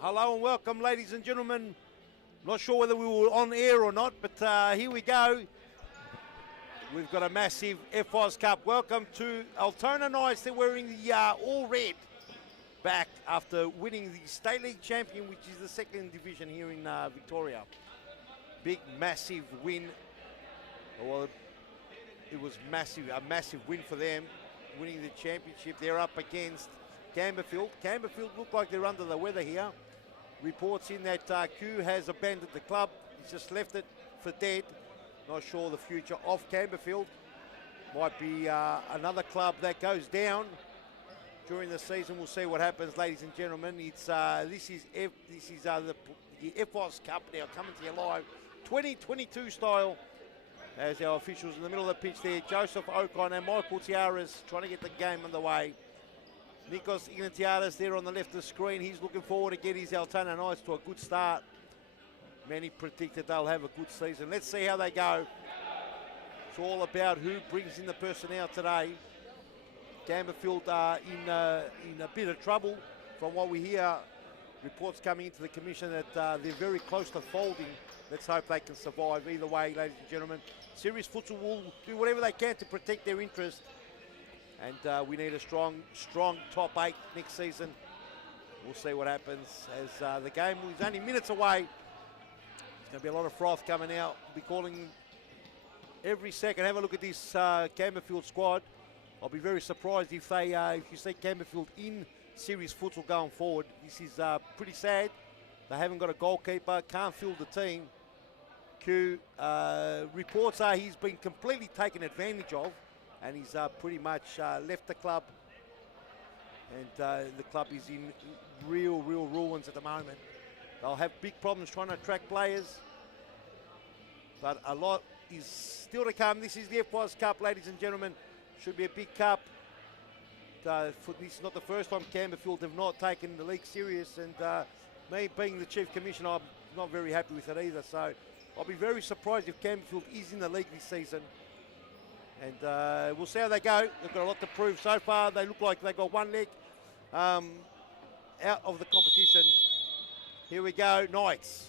Hello and welcome, ladies and gentlemen. Not sure whether we were on air or not, but here we go. We've got a massive FOS Cup. Welcome to Altona Knights. They're wearing the all red back after winning the State League champion, which is the second division here in Victoria. Big, massive win. Well, it was massive, a massive win for them, winning the championship. They're up against Campbellfield. Campbellfield look like they're under the weather here. Reports in that Q has abandoned the club. He's just left it for dead. Not sure the future of Campbellfield. Might be another club that goes down during the season. We'll see what happens, ladies and gentlemen. It's this is the FOS Cup now coming to you live, 2022 style. As our officials in the middle of the pitch there, Joseph Ocon and Michael Tiaras trying to get the game underway. Nikos Ignatiadis there on the left of the screen. He's looking forward to get his Altona Knights to a good start. Many predict that they'll have a good season. Let's see how they go. It's all about who brings in the personnel today. Campbellfield are in a bit of trouble from what we hear. Reports coming into the commission that they're very close to folding. Let's hope they can survive. Either way, ladies and gentlemen, Serious Futsal will do whatever they can to protect their interest. And we need a strong top 8 next season. We'll see what happens as the game is only minutes away. There's going to be a lot of froth coming out. We'll be calling every second. Have a look at this Campbellfield squad. I'll be very surprised if they, if you see Campbellfield in Serious Futsal going forward. This is pretty sad. They haven't got a goalkeeper, can't field the team. Reports are he's been completely taken advantage of, and he's pretty much left the club, and the club is in real ruins at the moment. They'll have big problems trying to attract players, but a lot is still to come. This is the FOS Cup, ladies and gentlemen. Should be a big cup. This is not the first time Campbellfield have not taken the league serious, and me being the chief commissioner, I'm not very happy with it either. So I'll be very surprised if Campbellfield is in the league this season. And we'll see how they go. They've got a lot to prove so far. They look like they've got one leg out of the competition. Here we go, Knights.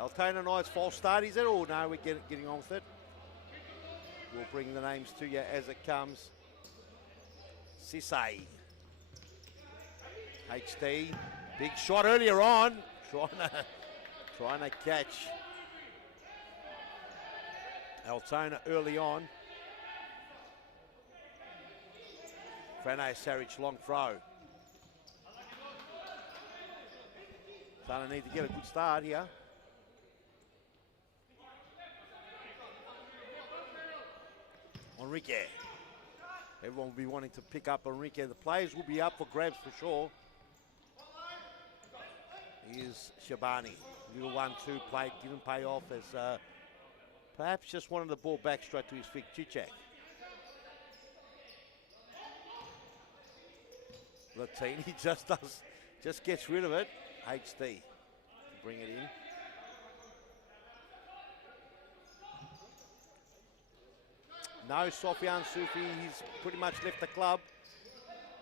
Altona Knights, false start, is it? Or no, we're getting on with it. We'll bring the names to you as it comes. Sisse. HD. Big shot earlier on. Trying to catch Altona early on. Frane Saric, long throw. Altona need to get a good start here. Enrique. Everyone will be wanting to pick up Enrique. The players will be up for grabs for sure. Here's Shabani. Little 1-2 play, didn't pay off as perhaps just wanted the ball back straight to his feet. Chichak. Latini just gets rid of it. HD. Bring it in. No, Sofian Sufi, he's pretty much left the club.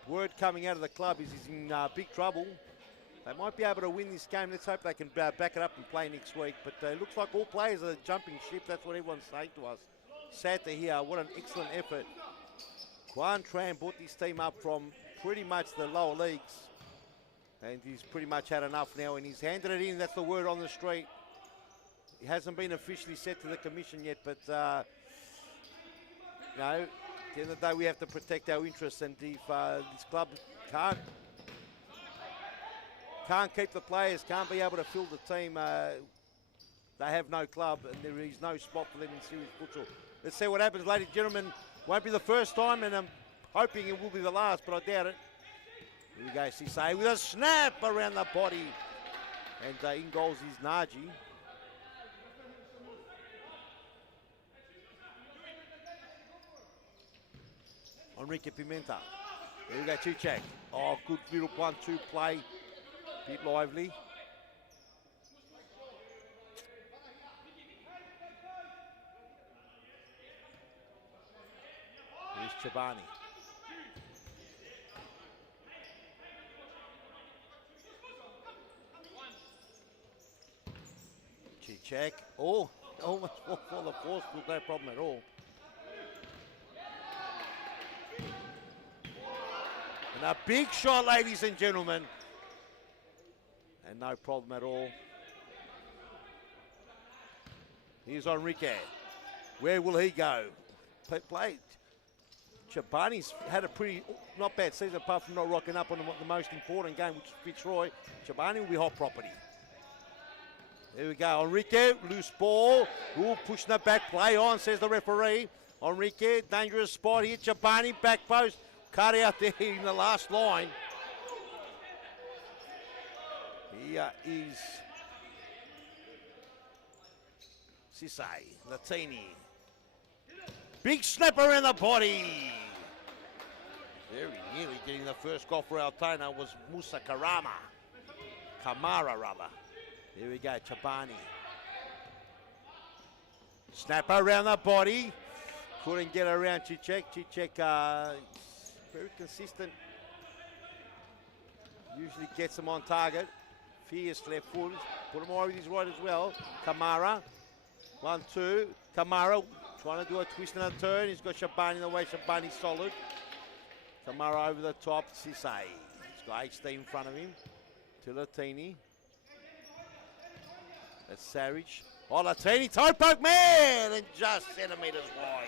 Word coming out of the club is he's in big trouble. They might be able to win this game. Let's hope they can back it up and play next week. But it looks like all players are jumping ship. That's what everyone's saying to us. Sad to hear. What an excellent effort. Quan Tran brought this team up from pretty much the lower leagues. And he's pretty much had enough now, and he's handed it in. That's the word on the street. It hasn't been officially set to the commission yet, but no, at the end of the day, we have to protect our interests, and if this club can't keep the players, can't be able to fill the team, they have no club, and there is no spot for them in Serious Futsal. Let's see what happens, ladies and gentlemen. Won't be the first time, and I'm hoping it will be the last, but I doubt it. Here we go, Sisse with a snap around the body, and in goals is Naji. Enrique Pimenta. Here we go, Chichak. Oh, good little 1-2 play. Bit lively. Here's Chabani. Check. Oh, almost for the force field, no problem at all. And a big shot, ladies and gentlemen. And no problem at all. Here's Enrique. Where will he go? Play. Chobani's had a pretty, not bad season apart from not rocking up on the most important game, which is Fitzroy. Chobani will be hot property. There we go. Enrique, loose ball. Ooh, pushing that back. Play on, says the referee. Enrique, dangerous spot here. Chobani, back post. Cut out there in the last line. Here is Sisse, Latini. Big snap around the body. Very nearly getting the first goal for Altona was Musa Kamara rather. Here we go, Chobani. Snap around the body. Couldn't get around Cicek. Cicek very consistent. Usually gets him on target. Fierce left foot. Put him over his right as well. Kamara. 1-2. Kamara trying to do a twist and a turn. He's got Chobani in the way. Chobani's solid. Kamara over the top. Sisse. He's got HD in front of him. Latini. That's Sarich. Oh, Latini. Toe poke, man! And just centimetres wide.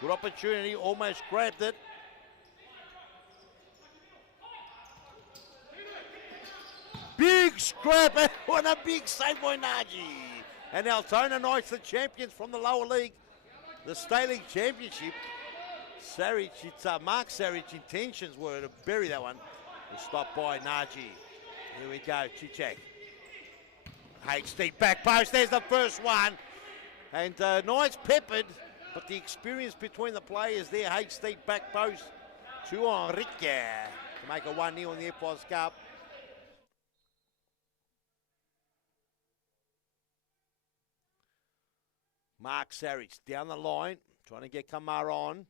Good opportunity. Almost grabbed it. Big scrap and a big save by Nagy. And Altona Knights, the champions from the lower league, the State League Championship. Sarich, it's Mark Sarich intentions were to bury that one. Was stopped by Nagy. Here we go, Cicek. HD back post, there's the first one. And Knights peppered, but the experience between the players there, HD back post to Enrique to make a 1-0 in the FOS Cup. Mark Sarich down the line, trying to get Kamara on.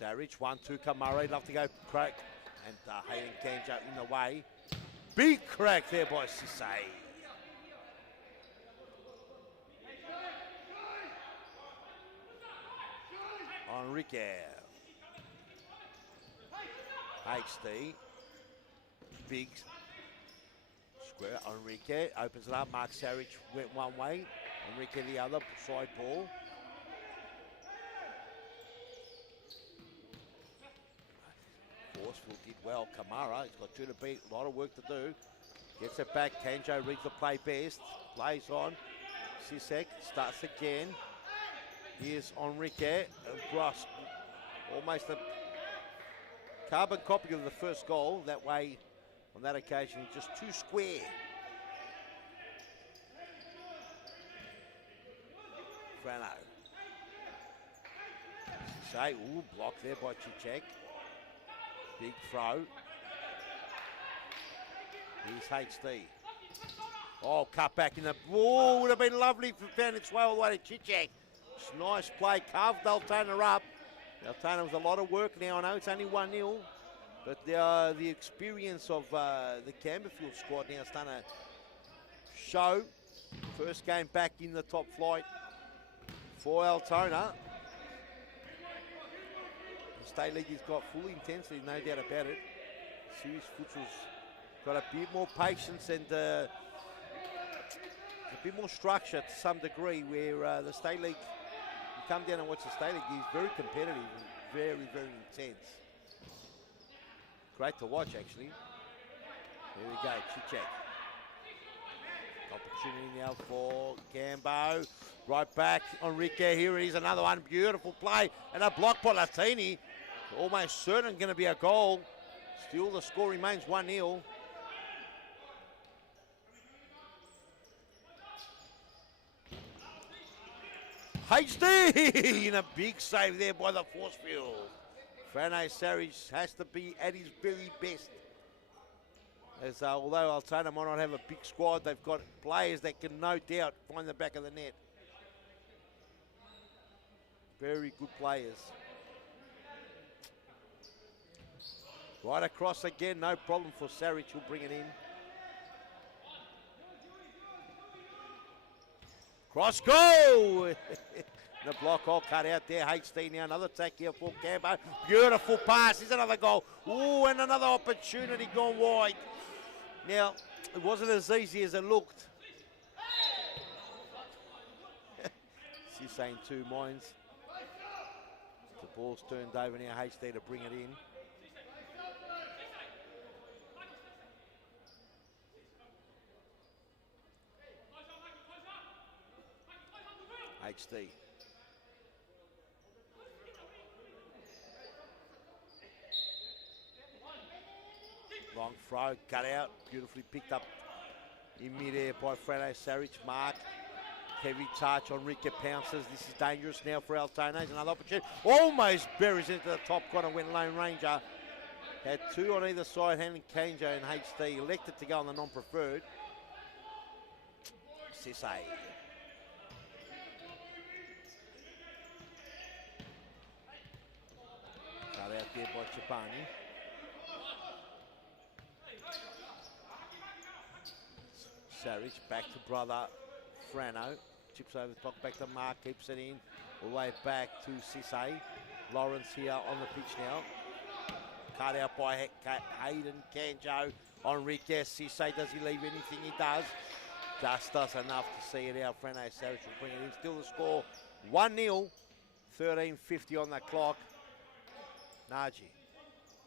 Sarich, 1-2 Kamara, he'd love to go crack. And Hayden Kanjo in the way. Big crack there by Sisse. Enrique. HD. Big square. Enrique opens it up. Mark Sarich went one way. Enrique the other. Side ball. Forceful did well. Kamara, he's got 2 to beat. A lot of work to do. Gets it back. Kanjo reads the play best. Plays on. Cicek starts again. Here's Enrique. Ross. Almost a carbon copy of the first goal. That way, on that occasion, just too square. Frano. Say, ooh, blocked there by Cicek. Big throw. Here's HD. Oh, cut back in the... Oh, would have been lovely if it found its way all the way to Cicek. Just nice play. Carved Altona up. Altona with a lot of work now. I know it's only 1-0. But the experience of the Campbellfield squad now is starting to show. First game back in the top flight for Altona. The State League has got full intensity, no doubt about it. Serious Futsal's got a bit more patience and a bit more structure to some degree, where the State League, you come down and watch the State League, is very competitive and very, very intense. Great to watch, actually. Here we go, Cicek. Opportunity now for Gambo. Right back, Enrique, here it is, another one. Beautiful play, and a block by Latini. Almost certain going to be a goal. Still the score remains 1-0. HD in a big save there by the force field. Frano Sarich has to be at his very best. As although Altona might not have a big squad, they've got players that can no doubt find the back of the net. Very good players. Right across again, no problem for Saric, who'll bring it in. Cross goal! The block all cut out there. HD now, another attack here for Cambo. Beautiful pass, is another goal. Ooh, and another opportunity gone wide. Now, it wasn't as easy as it looked. She's saying two minds. The ball's turned over now, HD to bring it in. HD. Long throw, cut out, beautifully picked up in mid-air by Fredo Saric. Mark, heavy touch on Rika pounces. This is dangerous now for Altona. Another opportunity. Almost buries into the top corner when Lone Ranger had two on either side, handling Kanjo and HD. Elected to go on the non-preferred. Sisse. Cut out there by Chapani. Saric back to brother Frano. Chips over the top, back to Mark, keeps it in. All the way back to Sisse. Lawrence here on the pitch now. Cut out by Hayden Kanjo. Enrique Sisse, does he leave anything? He does. Just does enough to see it out. Frano Saric will bring it in. Still the score, 1-0. 13:50 on the clock. Naji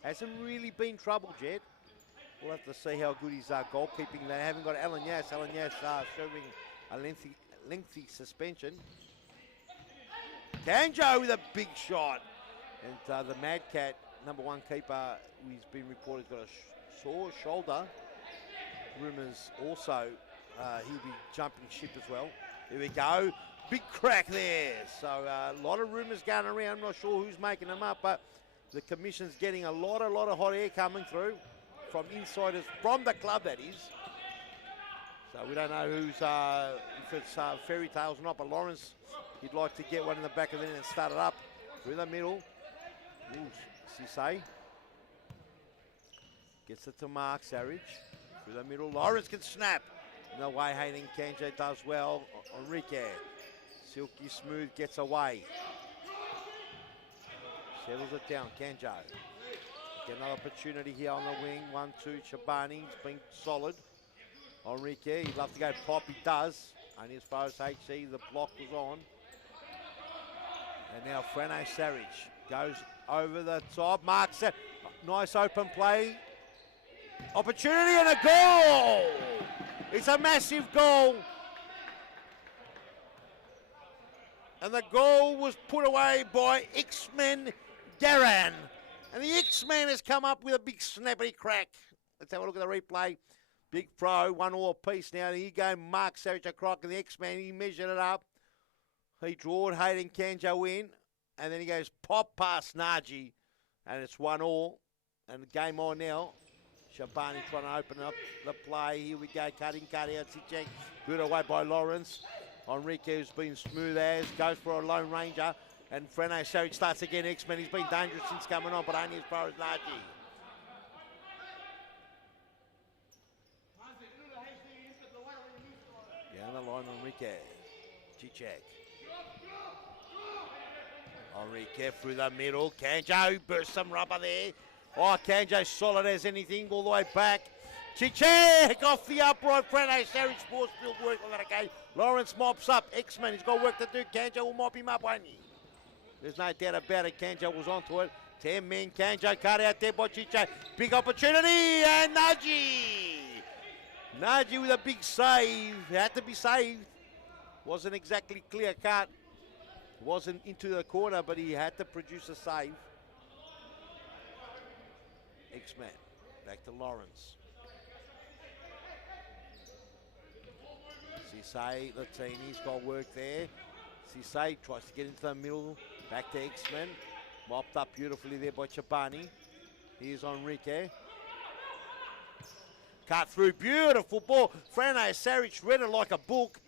hasn't really been troubled yet. We'll have to see how good his goalkeeping. They haven't got Alan Yass. Alan Yass serving a lengthy suspension. Kanjo with a big shot. And the Mad Cat, number one keeper, he's been reported got a sore shoulder. Rumours also he'll be jumping ship as well. Here we go. Big crack there. So a lot of rumours going around. I'm not sure who's making them up, but the commission's getting a lot of hot air coming through from insiders, from the club that is. So we don't know who's, if it's fairy tales or not, but Lawrence, he'd like to get one in the back of the net and start it up through the middle. Ooh, Sisse. Gets it to Mark Saric. Through the middle, Lawrence can snap. No way, Hayden Kanjo does well. Enrique. Silky smooth, gets away. Settles it down, Kanjo. Get another opportunity here on the wing. 1-2, Shabani, he's been solid. Enrique, he'd love to go pop, he does. Only as far as HC, the block was on. And now Frano Saric goes over the top. Mark, nice open play. Opportunity and a goal! It's a massive goal. And the goal was put away by X-Men Garan. And the X-Man has come up with a big snappy crack. Let's have a look at the replay. Big throw, 1-1 apiece now. Here you go, Mark Saric across, and the X-Man, he measured it up. He drawed Hayden Kanjo in, and then he goes pop past Naji, and it's 1-1. And the game on now. Shabani trying to open up the play. Here we go, cut out, Sitchek. Good away by Lawrence. Enrique, who's been smooth as, goes for a Lone Ranger. And Frano Saric starts again, X-Men. He's been dangerous since coming on, but only as far as Naji. Down the line, Enrique. Chichek. Enrique through the middle. Kanjo burst some rubber there. Oh, Kanjo solid as anything all the way back. Chichek off the upright. Frano Saric force field work on that okay. Lawrence mops up. X-Men, he's got work to do. Kanjo will mop him up, won't he? There's no doubt about it. Kanjo was onto it. 10 men. Kanjo cut out there by Chichek. Big opportunity and Naji. Naji with a big save. Had to be saved. Wasn't exactly clear cut. Wasn't into the corner, but he had to produce a save. X-Man. Back to Lawrence. Sisse, Latini's got work there. Sisse tries to get into the middle. Back to X-Men. Mopped up beautifully there by Chapani. Here's Enrique. Cut through, beautiful ball. Frano Saric read it like a book.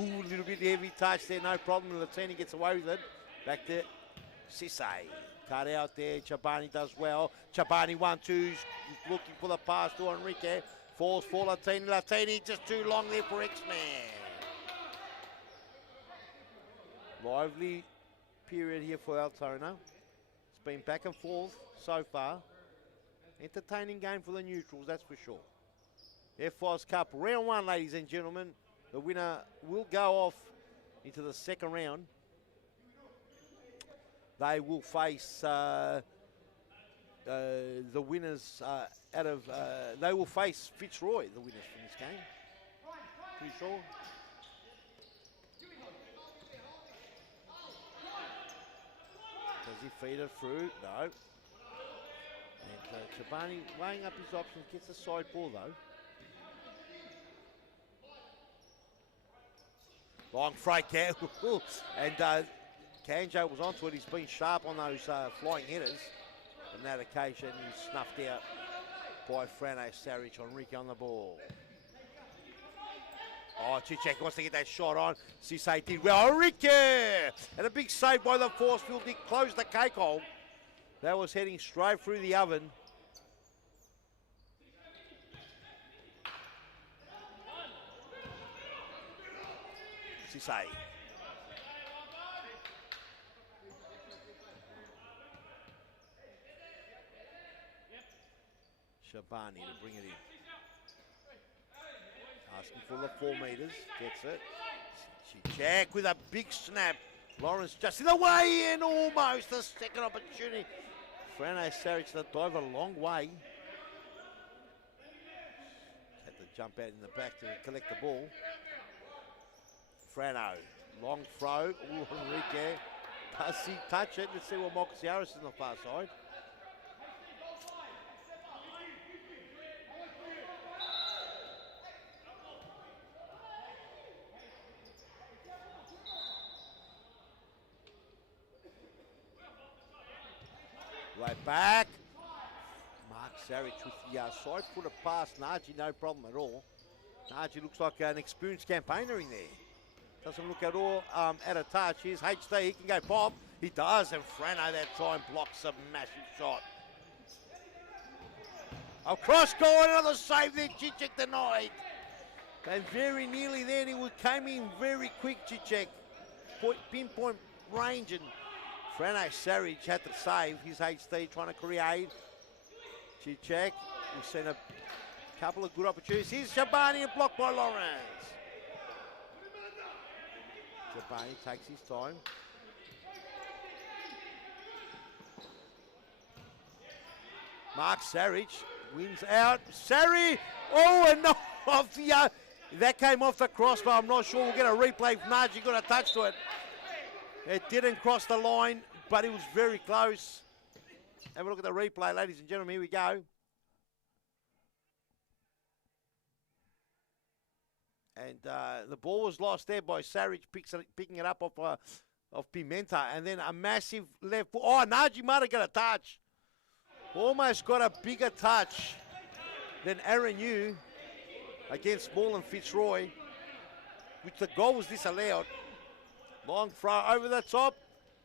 Ooh, a little bit heavy touch there, no problem. Latini gets away with it. Back to Sisse. Cut out there. Chabani does well. Chabani 1-2's looking for the pass to Enrique. Falls for Latini. Latini just too long there for X-Man. Lively period here for Altona. It's been back and forth so far. Entertaining game for the neutrals, that's for sure. FOS Cup round 1, ladies and gentlemen. The winner will go off into the second round. They will face the winners they will face Fitzroy, the winners from this game. Pretty sure. Does he feed it through? No. And Chabani weighing up his options, gets a side ball though. Long freight there. And Kanjo was onto it. He's been sharp on those flying headers. On that occasion, he's snuffed out by Frano Saric. Enrique on the ball. Oh, Chichek wants to get that shot on. Sisse did well. Enrique! And a big save by the Forcefield. He closed the cake hole. That was heading straight through the oven. Sisse. Shabani to bring it in. Asking for the 4 metres. Gets it. Chichak with a big snap. Lawrence just in the way and almost a second opportunity. Frano Saric that dive a long way. Had to jump out in the back to collect the ball. Frano, long throw. Ooh, Enrique. Does he touch it? Let's see what Marcus Harris is on the far side. Right back. Mark Saric with the side footer pass. Naji, no problem at all. Naji looks like an experienced campaigner in there. Doesn't look at all at a touch. Here's HD. He can go pop. He does. And Frano that time blocks a massive shot. Across goal. Another save there. Chichek denied. And very nearly there. He came in very quick, Chichek. Pinpoint range. And Frano Saric had to save his HD, trying to create. Chichek, we've seen a couple of good opportunities. Here's Shabani and blocked by Lawrence. Shabani takes his time. Mark Saric wins out. Sari, oh, and no, off the, that came off the crossbar. I'm not sure we'll get a replay if Naji got a touch to it. It didn't cross the line, but it was very close. Have a look at the replay, ladies and gentlemen. Here we go. And the ball was lost there by Saric, picking it up off Pimenta. And then a massive left. Oh, Naji might have got a touch. Almost got a bigger touch than Aaron Yu against Small Fitzroy, which the goal was disallowed. Long throw over the top.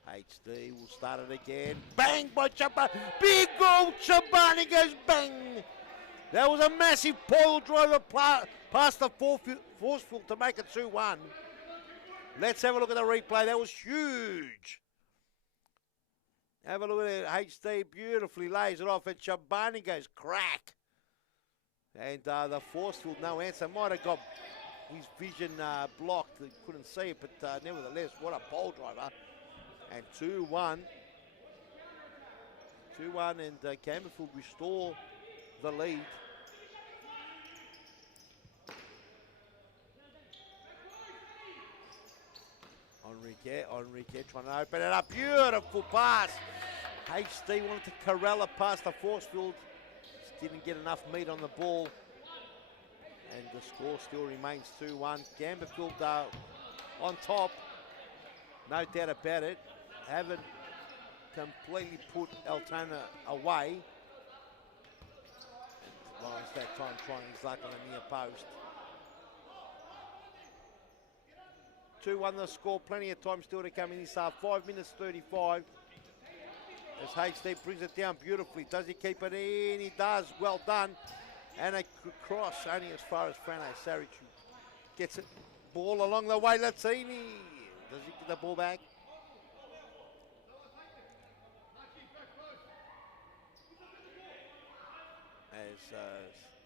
HD will start it again. Bang by Chabani. Big goal. Chabani goes bang. That was a massive pole driver past the Forcefield to make it 2-1. Let's have a look at the replay. That was huge. Have a look at it. HD beautifully lays it off, and Chabani goes crack. And the Forcefield, no answer. Might have got his vision blocked. He couldn't see it, but nevertheless, what a pole driver. And 2-1. 2-1, and Campbellfield restore the lead. Enrique trying to open it up. Beautiful pass. HD wanted to corral it past the Forcefield. Just didn't get enough meat on the ball. And the score still remains 2-1. Campbellfield on top. No doubt about it. Haven't completely put Altona away. Lawrence that time trying his luck on the near post. 2-1 the score. Plenty of time still to come in this half. 5 minutes 35. As HD brings it down beautifully. Does he keep it in? He does. Well done. And a cross only as far as Frano Saric gets it. Ball along the way. Let's see. Does he get the ball back? As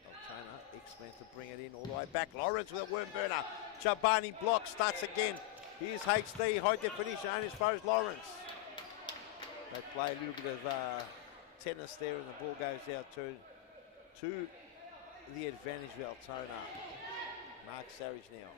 Altona, X-Men to bring it in all the way back. Lawrence with a worm burner. Chabani block starts again. Here's HD, high definition, only as far as Lawrence. They play a little bit of tennis there, and the ball goes out to the advantage of Altona. Mark Sarich now.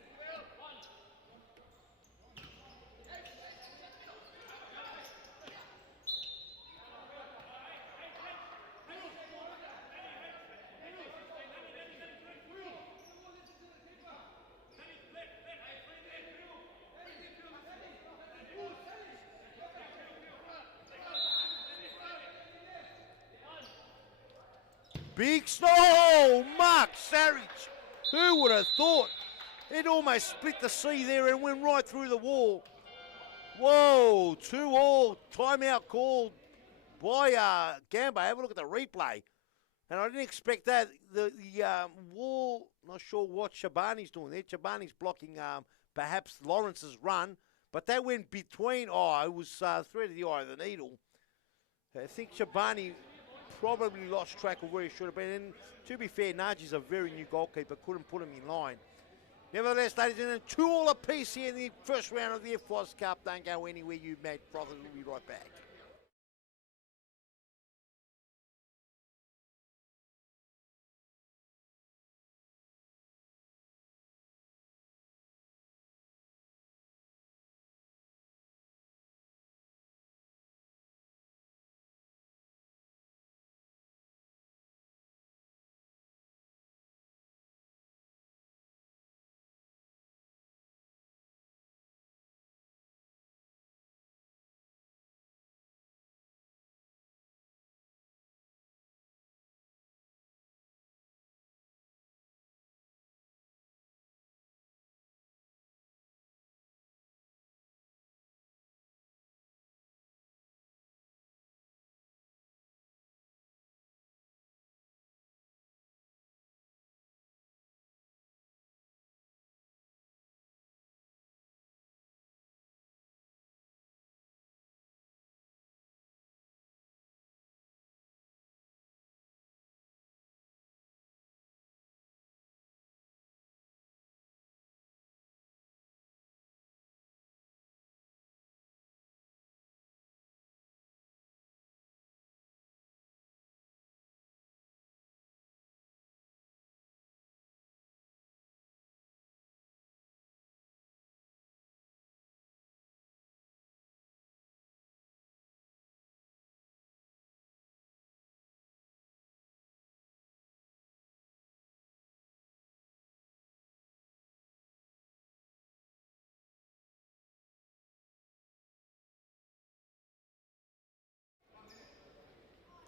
Big snow, Mark Sarich. Who would have thought? It almost split the sea there and went right through the wall. Whoa, 2-all, timeout called by Gambo. Have a look at the replay. And I didn't expect that. The wall, not sure what Shabani's doing there. Shabani's blocking perhaps Lawrence's run. But that went between, it was thread of the eye of the needle. I think Shabani probably lost track of where he should have been. And to be fair, Naji's a very new goalkeeper, couldn't put him in line. Nevertheless, ladies and gentlemen, 2-all apiece here in the first round of the FOS Cup. Don't go anywhere, you mad brothers. We'll be right back.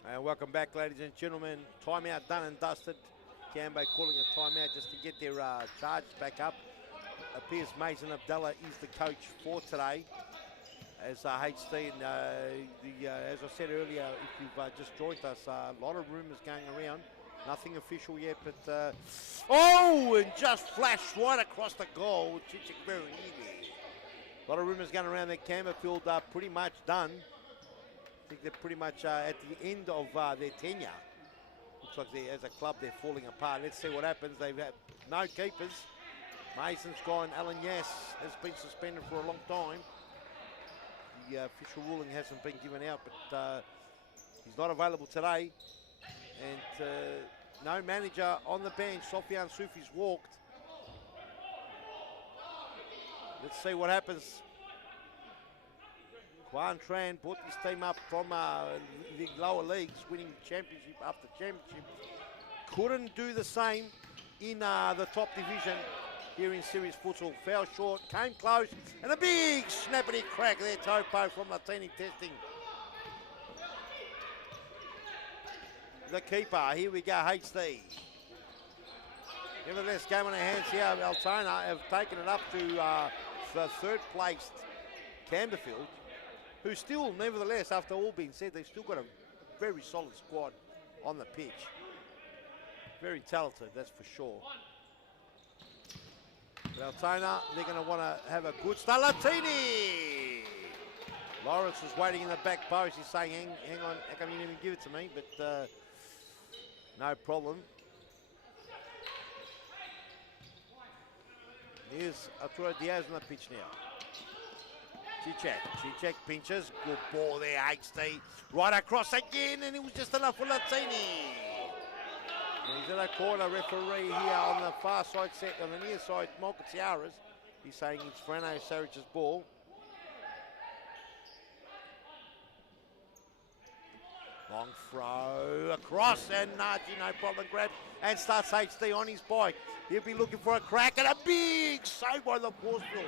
And welcome back, ladies and gentlemen. Timeout done and dusted. Cambo calling a timeout just to get their charge back up. Appears Mason Abdallah is the coach for today. As HD, and as I said earlier, if you've just joined us, a lot of rumours going around. Nothing official yet, but and just flashed right across the goal. A lot of rumours going around that Campbellfield are pretty much done. I think they're pretty much at the end of their tenure. Looks like as a club they're falling apart. Let's see what happens. They've had no keepers. Mason's gone. Alan Yass has been suspended for a long time. The official ruling hasn't been given out, but he's not available today. And no manager on the bench. Sofian Sufi's walked. Let's see what happens. Quan Tran brought this team up from the lower leagues, winning championship after championship. Couldn't do the same in the top division here in series futsal. Fell short, came close, and a big snappity crack there, Topo from Latini testing. The keeper, here we go, HD. Nevertheless, game on our hands here. Altona have taken it up to the third placed Campbellfield. who still, nevertheless, after all being said, they've still got a very solid squad on the pitch. Very talented, that's for sure. But Altona, they're going to want to have a good start. Latini! Lawrence was waiting in the back post. He's saying, hang on, how come you didn't even give it to me? But no problem. Here's Arturo Diaz on the pitch now. Chichek pinches. Good ball there, HD. Right across again, and it was just enough for Latini. And he's in a corner referee here on the far side set, on the near side, Mokatsiaras. He's saying it's Frano Saric's ball. Long throw across, and Naji, no problem, grabs and starts HD on his bike. He'll be looking for a crack, and a big save by the Horsfield.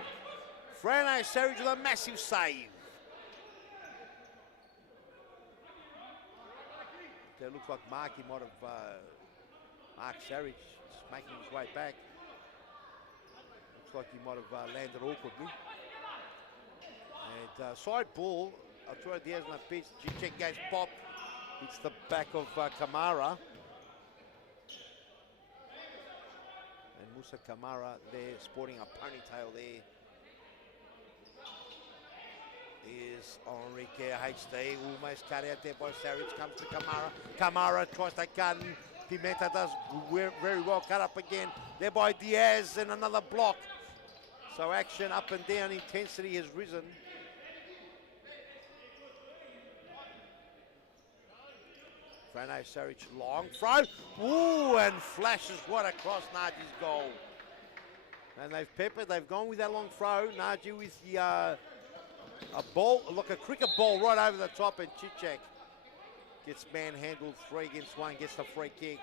Frano Saric with a massive save. It looks like Marky might have, Mark Saric is making his way back. Looks like he might have landed awkwardly. And side ball, Arturo Diaz on the pitch. Chichek goes pop. It's the back of Kamara. And Musa Kamara there sporting a ponytail there. Here's Enrique HD, almost cut out there by Saric, comes to Kamara. Kamara tries to cut in. Pimenta does very well, cut up again. There by Diaz, and another block. So action up and down, intensity has risen. Frano Saric, long throw. Ooh, and flashes right across Naji's goal. And they've peppered, they've gone with that long throw. Naji with the, a ball, look, a cricket ball right over the top, and Chichek gets manhandled, 3 against 1, gets the free kick.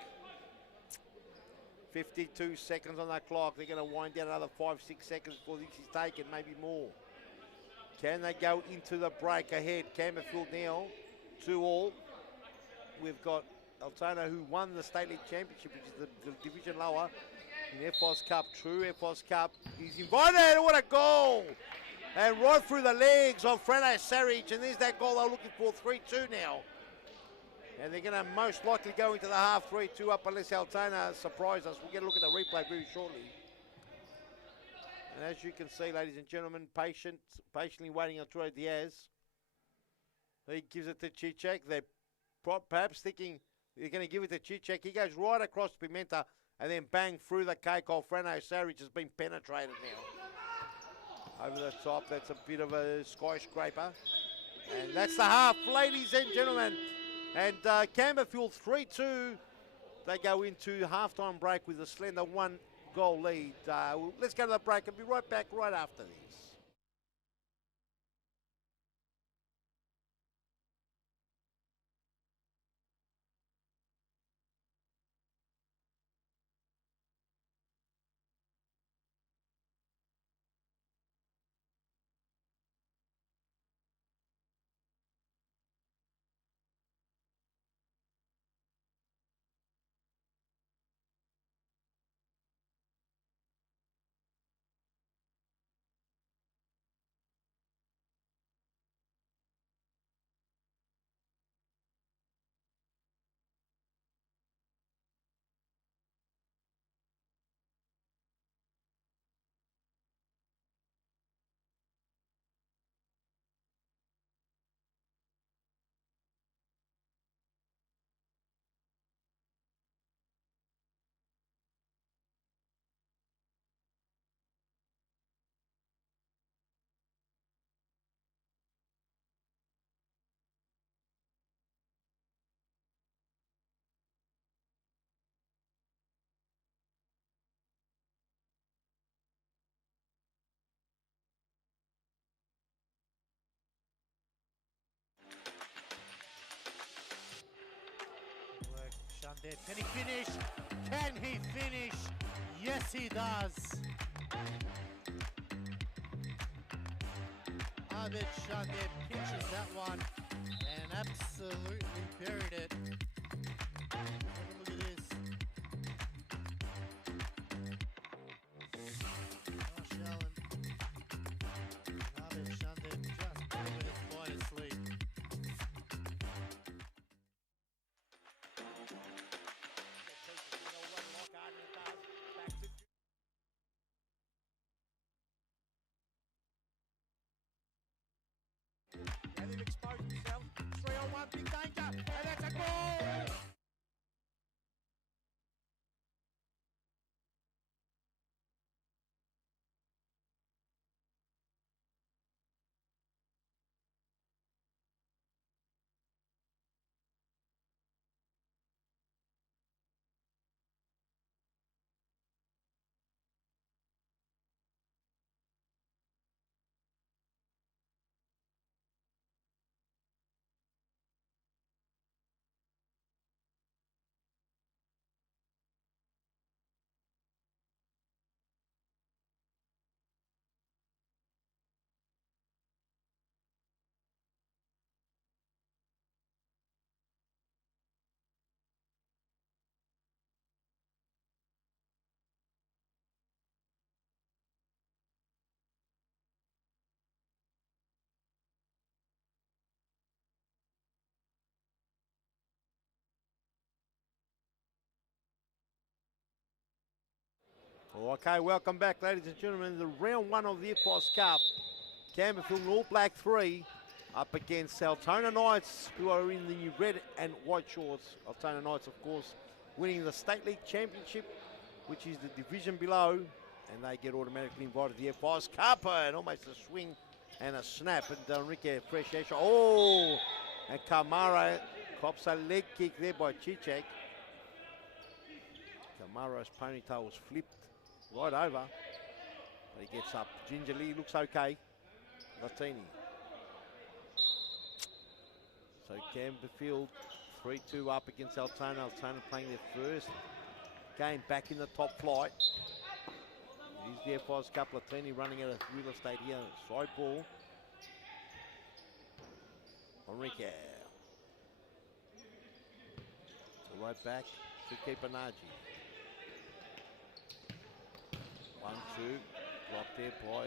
52 seconds on that clock. They're going to wind down another 5-6 seconds before this is taken, maybe more. Can they go into the break ahead? Campbellfield now, 2-2. We've got Altona, who won the State League Championship, which is the division lower in FOS Cup. True FOS Cup. He's invited. What a goal! And right through the legs of Frano Saric, and there's that goal they're looking for, 3-2 now. And they're going to most likely go into the half 3-2 up unless Altona surprise us. We'll get a look at the replay very shortly. And as you can see, ladies and gentlemen, patiently waiting on Arturo Diaz. He gives it to Chichek. They're perhaps thinking they're going to give it to Chichek. He goes right across Pimenta and then bang through the cake. Frano Saric has been penetrated now. Over the top, that's a bit of a skyscraper. And that's the half, ladies and gentlemen. And Campbellfield 3-2. They go into halftime break with a slender 1-goal lead. Let's go to the break and be right back right after this. Shande, can he finish? Can he finish? Yes, he does. Abid Shande pitches that one and absolutely buried it. Have a look at this. Josh Allen. Abid Shande just over his finest expose themselves. 3-on-1, big danger, and that's a goal! Okay, welcome back, ladies and gentlemen. The round one of the FOS Cup. Campbellfield All Black 3 up against Altona Knights, who are in the red and white shorts. Altona Knights, of course, winning the State League Championship, which is the division below, and they get automatically invited to the FOS Cup. And almost a swing and a snap, and Enrique appreciation. Oh, and Kamara cops a leg kick there by Chichek. Kamara's ponytail was flipped right over, but he gets up gingerly, looks okay. Latini. So Campbellfield 3-2 up against Altona. Altona playing their first game back in the top flight. It is the FOS Cup. Latini running out of real estate here. Side ball. Enrique. So right back to keeper Naji. 1-2, drop there by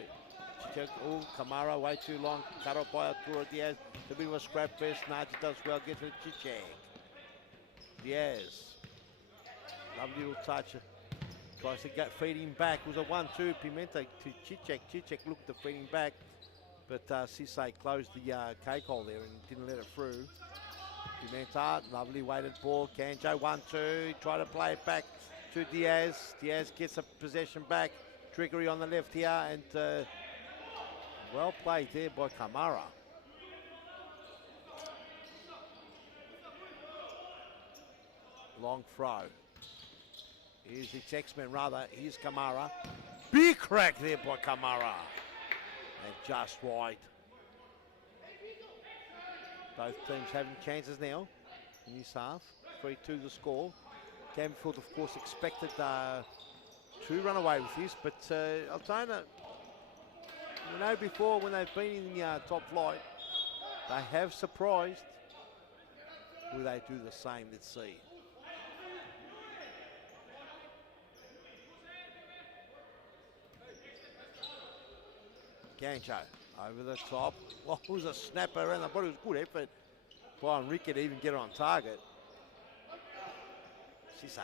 Chichek. Oh, Kamara way too long, cut off by Arturo Diaz. A bit of a scrap fest. Naji does well, gets it to Chichek. Diaz, lovely little touch. Tries to get feed him back. It was a 1-2. Pimenta to Chichek. Chichek looked to feed him back, but Sisse closed the cake hole there and didn't let it through. Pimenta, lovely weighted ball. Kanjo 1-2. Try to play it back to Diaz. Diaz gets a possession back. Trickery on the left here, and well played there by Kamara. Long throw. Here's its X-Men rather. Here's Kamara. Big crack there by Kamara. And just wide. Both teams having chances now in this half. 3-2 the score. Campbellfield, of course, expected to run away with this, but Altona, you know, before when they've been in the top flight, they have surprised. Will they do the same? Let's see. Gancho over the top. Well, it was a snapper around the body. It was good effort by Enrique to even get it on target. Sisse.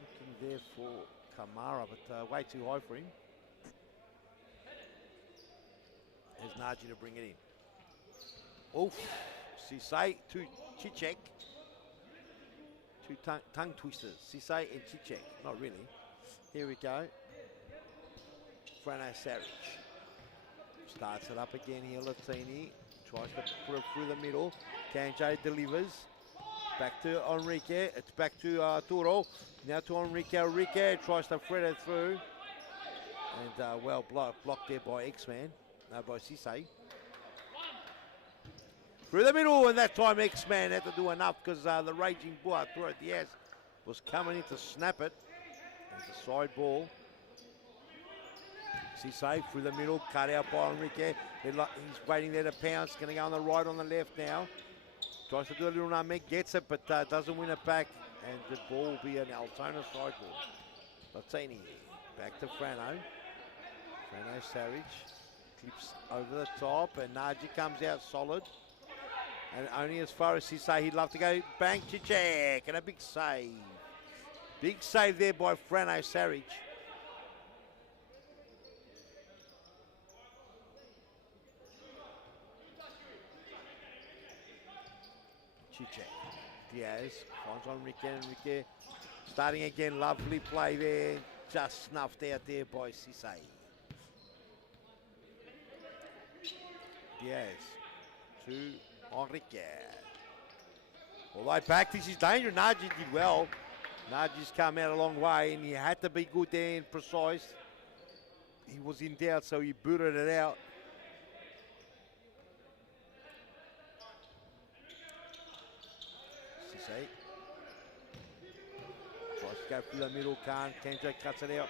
Looking there for Kamara, but way too high for him. There's Naji to bring it in. Oof. Sisse to Chichek. Two tongue twisters. Sisse and Chichek. Not really. Here we go. Frano Saric. Starts it up again here, Latini. Tries to put it through the middle. Kanjo delivers. Back to Enrique. It's back to Arturo. Now to Enrique. Enrique tries to thread it through. And well blocked there by X-Man. No, by Sisse. Through the middle, and that time X-Man had to do enough because the raging bull, Arturo Diaz, was coming in to snap it. There's a side ball. Sisse through the middle, cut out by Enrique. He's waiting there to pounce. Going to go on the right, on the left now. Tries to do a little nutmeg, gets it, but doesn't win it back. And the ball will be an Altona side ball. Latini back to Frano. Frano Saric clips over the top, and Naji comes out solid. And only as far as Sisse, he'd love to go. Bang, Chichek, and a big save. Big save there by Frano Saric. Chichek. Diaz finds on Enrique. Enrique starting again. Lovely play there. Just snuffed out there by Cisse. Diaz to Enrique. Although back, this is dangerous. Naji did well. Naji's come out a long way and he had to be good there and precise. He was in doubt, so he booted it out. Cisse tries to go through the middle, can't. Kenjo cuts it out.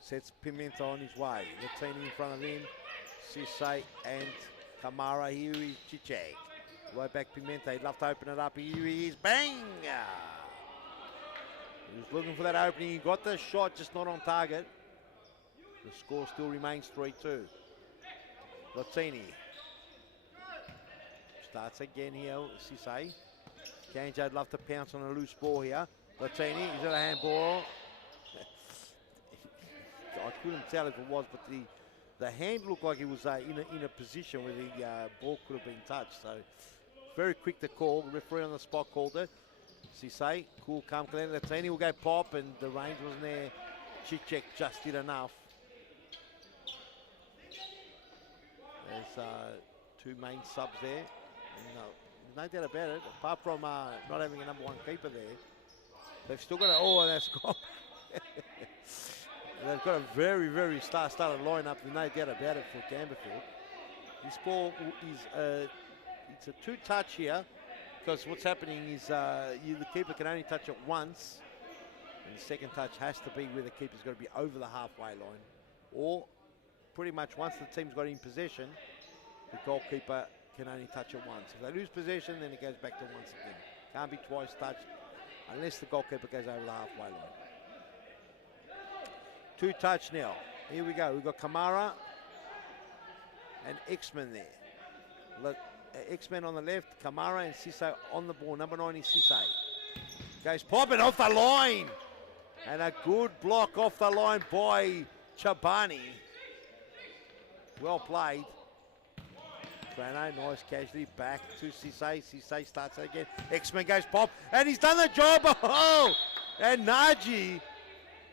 Sets Pimenta on his way. Latini in front of him. Cisse and Kamara. Here is Chichek. Right back Pimenta. He'd love to open it up. Here he is. Bang! He was looking for that opening. He got the shot, just not on target. The score still remains 3-2. Latini. Starts again here. Cisse. Kanjo would love to pounce on a loose ball here. Latini, is it a handball? I couldn't tell if it was, but the hand looked like it was in a position where the ball could have been touched. So very quick to call. The referee on the spot called it. Cisse, cool, calm, clean. Latini will go pop, and the range wasn't there. Chichek just did enough. There's two main subs there. And, no doubt about it. Apart from not having a number one keeper there, they've still got that's gone. They've got a very, very star-studded lineup. There's no doubt about it for Campbellfield. This ball is it's a two-touch here, because what's happening is the keeper can only touch it once, and the second touch has to be where the keeper's got to be over the halfway line, or pretty much once the team's got in possession, the goalkeeper can only touch it once. If they lose possession, then it goes back to once again. Can't be twice touched unless the goalkeeper goes over the halfway line. Two touch now. Here we go. We've got Kamara and X-Men there. X-Men on the left, Kamara and Cisse on the ball. Number 9 is Cisse. Goes popping off the line. And a good block off the line by Chabani. Well played. Frano, nice casualty. Back to Cisse. Cisse starts it again. X-Men goes pop. And he's done the job. Oh! And Naji.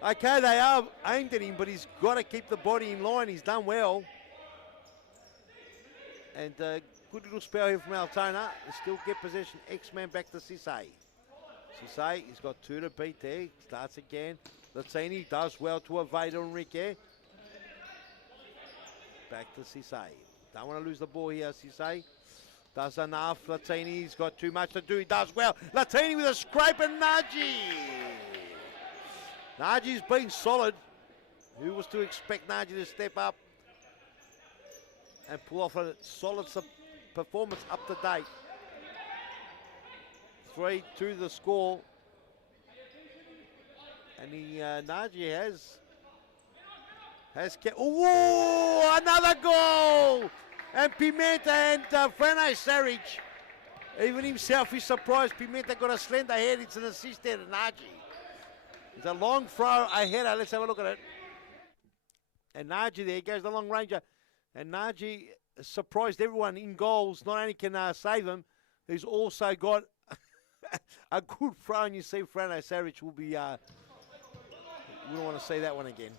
Okay, they are aimed at him, but he's got to keep the body in line. He's done well. And good little spell here from Altona. They still get possession. X-Man back to Cisse. Cisse, he's got two to beat there. Starts again. Latini does well to evade Enrique. Back to Cisse. Don't want to lose the ball here, Cisse. Does enough. Latini's got too much to do. He does well. Latini with a scrape and Naji. Naji's been solid. Who was to expect Naji to step up and pull off a solid performance up to date? 3-2 the score. And Naji has kept. Oh, another goal! And Pimenta and Frano Saric, even himself is surprised. Pimenta got a slender head. It's an assist there to Naji. It's a long throw, a header. Let's have a look at it. And Naji there goes the long ranger. And Naji surprised everyone in goals. Not only can save him, he's also got a good throw. And you see Frano Saric will be, we don't want to see that one again.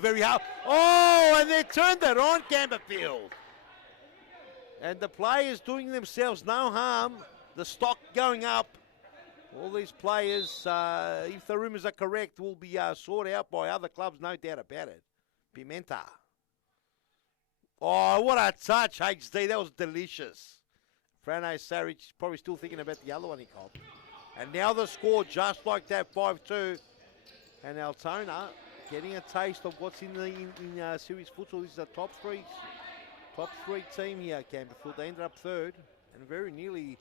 Very hard. Oh, and they turned it on, Campbellfield. And the players doing themselves no harm. The stock going up. All these players, if the rumours are correct, will be sought out by other clubs, no doubt about it. Pimenta. Oh, what a touch, HD. That was delicious. Frano Saric probably still thinking about the other one he copped. And now the score just like that, 5-2. And Altona getting a taste of what's in series futsal. This is a top three team here, Campbellfield. They ended up third and very nearly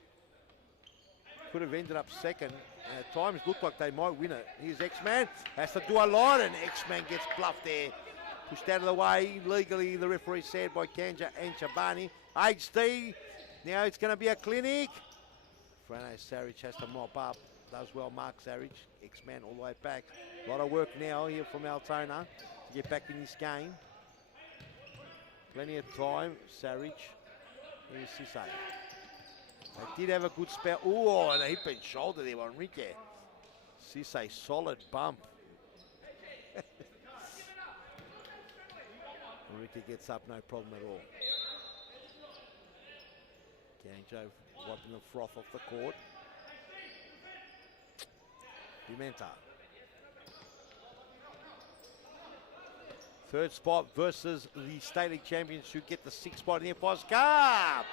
could have ended up second. At times looked like they might win it. Here's X-Man, has to do a lot, and X-Man gets bluffed there. Pushed out of the way, legally, the referee said, by Kanja and Chabani. HD, now it's going to be a clinic. Frano Saric has to mop up. Does well, Mark Saric. X-Man all the way back. A lot of work now here from Altona to get back in this game. Plenty of time. Saric. Here's Cisse. They did have a good spell. Oh, and a hip and shoulder there, Enrique. Cisse, solid bump. Enrique gets up, no problem at all. Ganjo wiping the froth off the court. Pimenta. Third spot versus the State League champions who get the 6th spot in the FOS Cup.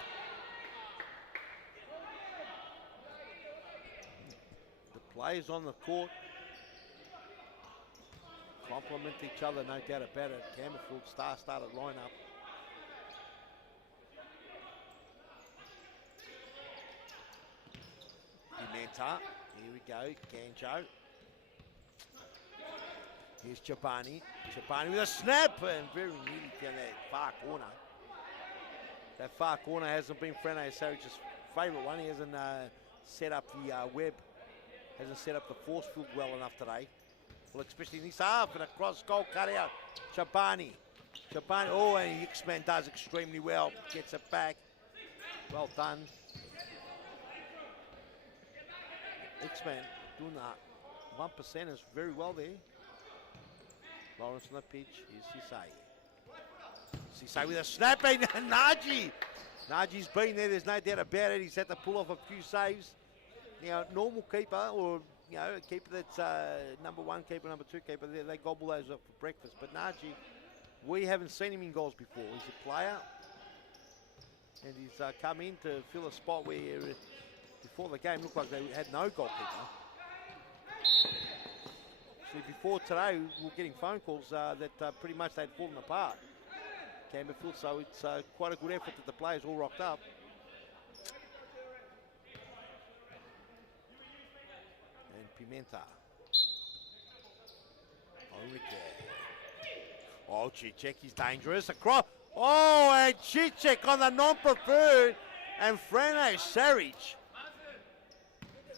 The players on the court complement each other, no doubt about it. Campbellfield star-started lineup. Pimenta, here we go, Ganjo. Here's Chapani. Chapani with a snap and very nearly down that far corner. That far corner hasn't been Frene Sarich's favourite one. He hasn't set up the web, hasn't set up the force field well enough today. Well, especially in this half, and a cross goal cut out. Chapani. Chapani, oh, and X-Man does extremely well. Gets it back. Well done. X-Man doing that 1% is very well there. Lawrence on the pitch. Here's Cisse. Cisse with a snap and Naji. Naji's been there, there's no doubt about it. He's had to pull off a few saves. Now, normal keeper, or you know, a keeper that's number 1 keeper, number 2 keeper, they gobble those up for breakfast. But Naji, we haven't seen him in goals before. He's a player, and he's come in to fill a spot where before the game looked like they had no goalkeeper. See, before today, we were getting phone calls that pretty much they'd fallen apart. Campbellfield, so it's quite a good effort that the players all rocked up. And Pimenta. Enrique. Oh, Cicek, he's dangerous. Across. Oh, and Cicek on the non-preferred. And Frene Saric.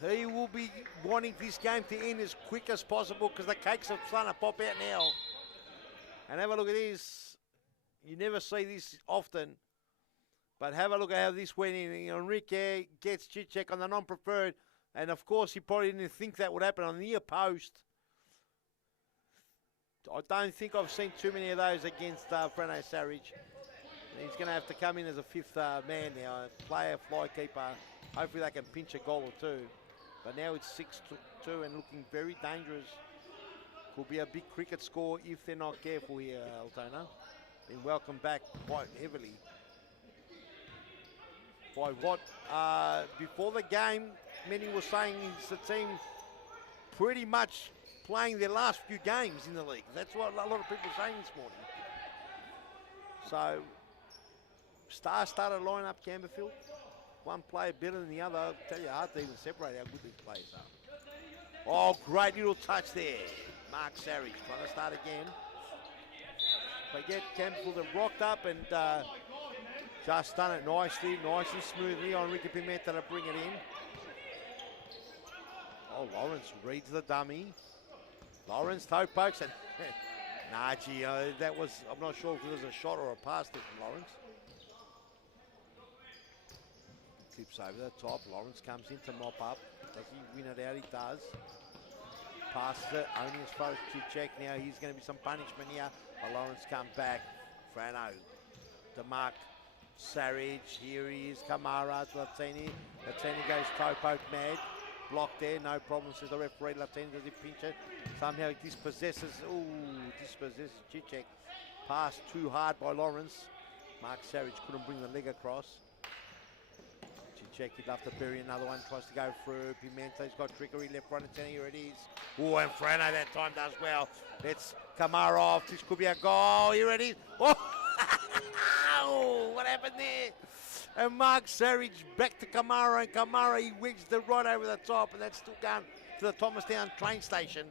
He will be wanting this game to end as quick as possible because the cakes are starting to pop out now. And have a look at this. You never see this often. But have a look at how this went in. Enrique gets Cicek on the non-preferred. And of course, he probably didn't think that would happen on the near post. I don't think I've seen too many of those against Frene Saric. He's going to have to come in as a 5th man now. A player, fly keeper. Hopefully they can pinch a goal or two. But now it's 6-2 and looking very dangerous. Could be a big cricket score if they're not careful here, Altona. Been welcomed back quite heavily. By what, before the game, many were saying it's the team pretty much playing their last few games in the league. That's what a lot of people are saying this morning. So, star-started lineup, Campbellfield. One player better than the other. I'll tell you, hard to even separate how good these players are. Oh, great little touch there. Mark Saric trying to start again. They get Campbellfield have rocked up and just done it nicely, nice and smoothly on Enrique Pimenta to bring it in. Oh, Lawrence reads the dummy. Lawrence toe pokes and Naji, that was, I'm not sure if it was a shot or a pass there from Lawrence. Tips over the top. Lawrence comes in to mop up. Does he win it out? He does. Passes it only as far as Cicek. Now he's going to be some punishment here. But Lawrence come back. Frano to mark Saric. Here he is. Kamara to Latini. Latini goes toe poke mad. Blocked there. No problem, says the referee. Latini does he pinch it. Somehow he dispossesses. Ooh, dispossesses Cicek. Passed too hard by Lawrence. Mark Saric couldn't bring the leg across. Cicek, he'd love to bury another one, tries to go through. Pimento's got trickery left, right and centre, here it is. Oh, and Frano that time does well. It's Kamara off, this could be a goal, here it is. Oh, what happened there? And Mark Saric back to Kamara, and Kamara, he wigs the right over the top, and that's still going to the Thomastown train station.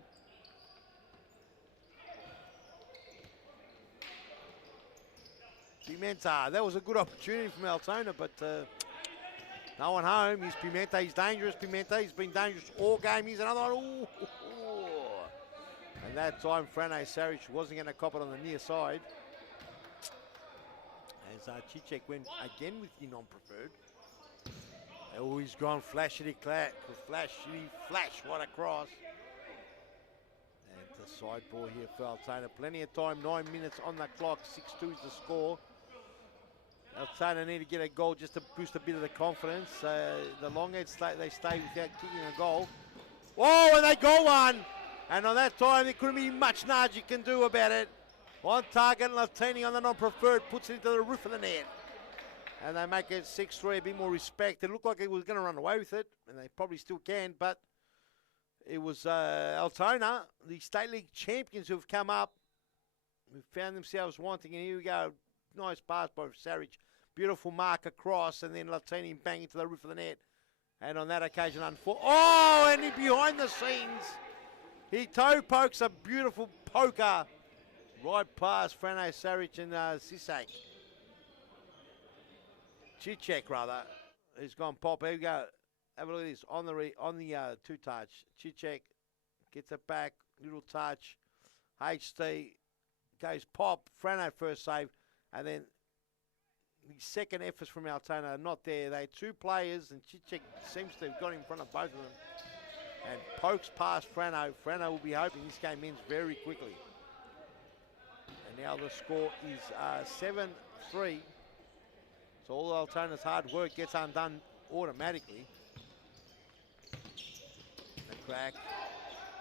Pimenta, that was a good opportunity from Altona, but no one home. He's Pimenta. He's dangerous. Pimenta. He's been dangerous all game. He's another one. Ooh. And that time, Frane Saric wasn't going to cop it on the near side. As Cicek went again with the non-preferred. Oh, he's gone flashity clack, flashity flash, what a cross. And the side ball here for Altona. Plenty of time, 9 minutes on the clock, 6-2 is the score. Altona need to get a goal just to boost a bit of the confidence. The Longheads, they stay without kicking a goal. Oh, and they got one! And on that time, there couldn't be much Naji can do about it. On target, Latini on the non-preferred puts it into the roof of the net. And they make it 6-3, a bit more respect. It looked like it was going to run away with it, and they probably still can, but it was Altona, the State League champions who have come up, who found themselves wanting, and here we go. Nice pass by Sarich. Beautiful mark across, and then Latini bang into the roof of the net. And on that occasion, oh, and he behind the scenes, he toe pokes a beautiful poker right past Frano Sarich and Chichek rather. He's gone pop. Here we go. Have a look at this on the two touch. Chichek gets it back, little touch. HT goes pop. Frano first save, and then the second efforts from Altona are not there. They had two players, and Chichek seems to have got in front of both of them and pokes past Frano. Frano will be hoping this game ends very quickly. And now the score is 7-3. So all Altona's hard work gets undone automatically. The crack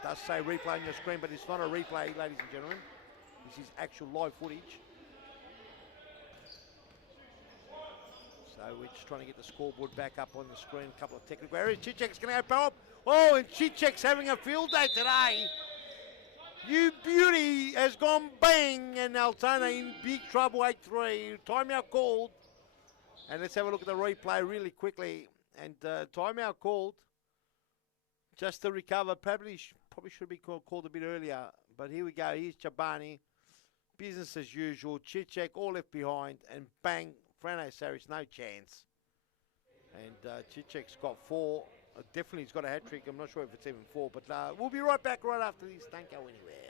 does say replay on your screen, but it's not a replay, ladies and gentlemen. This is actual live footage. So we're just trying to get the scoreboard back up on the screen. A couple of technical areas. Chichek's going to go power up. Oh, and Chichek's having a field day today. You Beauty has gone bang, and Altona in big trouble, 8-3. Timeout called. And let's have a look at the replay really quickly. And timeout called just to recover. Probably should be called a bit earlier. But here we go. Here's Chabani. Business as usual. Chichek all left behind. And bang, Frano Sarich, no chance. And Chichek's got 4. Definitely he's got a hat trick. I'm not sure if it's even 4. But we'll be right back right after this. Don't go anywhere.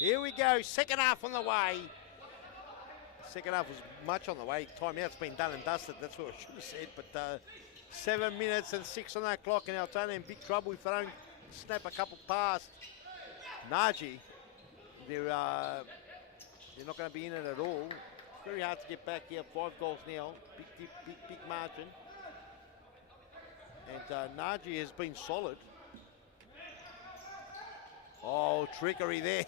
Here we go, second half on the way. Second half was much on the way. Timeout's been done and dusted, that's what I should have said. But 7 minutes and 6 on that clock, and Altona in big trouble if they don't snap a couple past Naji. They're not going to be in it at all. It's very hard to get back here. 5 goals now, big margin. And Naji has been solid. Oh, trickery there.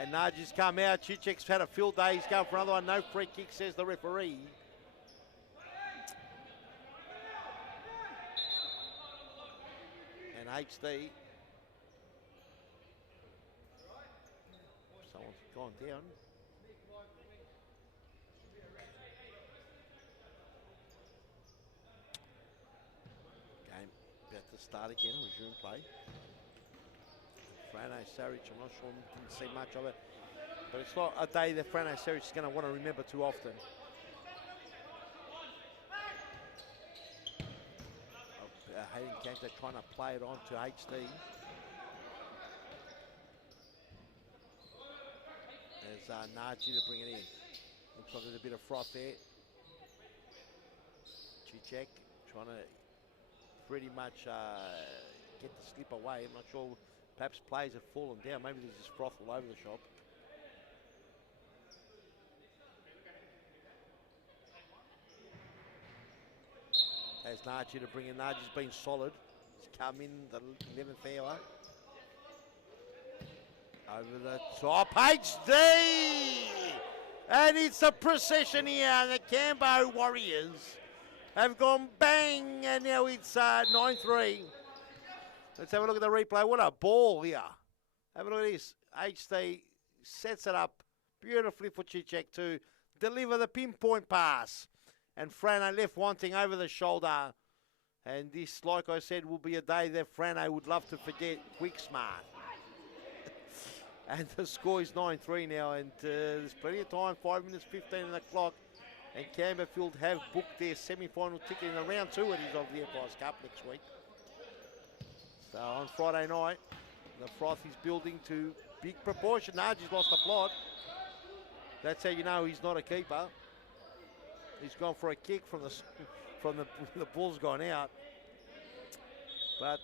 And Naji's come out. Chichek's had a field day. He's going for another one. No free kick, says the referee. And HD. Someone's gone down. Game about to start again. Resume play. Frano Sarich, I'm not sure, didn't see much of it. But it's not a day that Frano Sarich is going to want to remember too often. Hayden Cantor trying to play it on to HD. There's Naji to bring it in. Looks like there's a bit of froth there. Chichek trying to pretty much get the slip away. I'm not sure. Perhaps players have fallen down. Maybe there's just froth all over the shop. As Najee to bring in. Najee's been solid. He's come in the 11th hour. Over the top, HD! And it's a procession here. The Cambo Warriors have gone bang, and now it's 9-3. Let's have a look at the replay. What a ball here. Have a look at this. HD sets it up beautifully for Chichek to deliver the pinpoint pass. And Frano left wanting over the shoulder. And this, like I said, will be a day that Frano would love to forget. Quick smart. And the score is 9-3 now. And there's plenty of time. 5 minutes, 15 on the clock. And Campbellfield have booked their semi-final ticket in the round 2 it is of the FIS Cup next week. So on Friday night, the froth is building to big proportion. Najee's lost the plot. That's how you know he's not a keeper. He's gone for a kick from the ball's gone out. But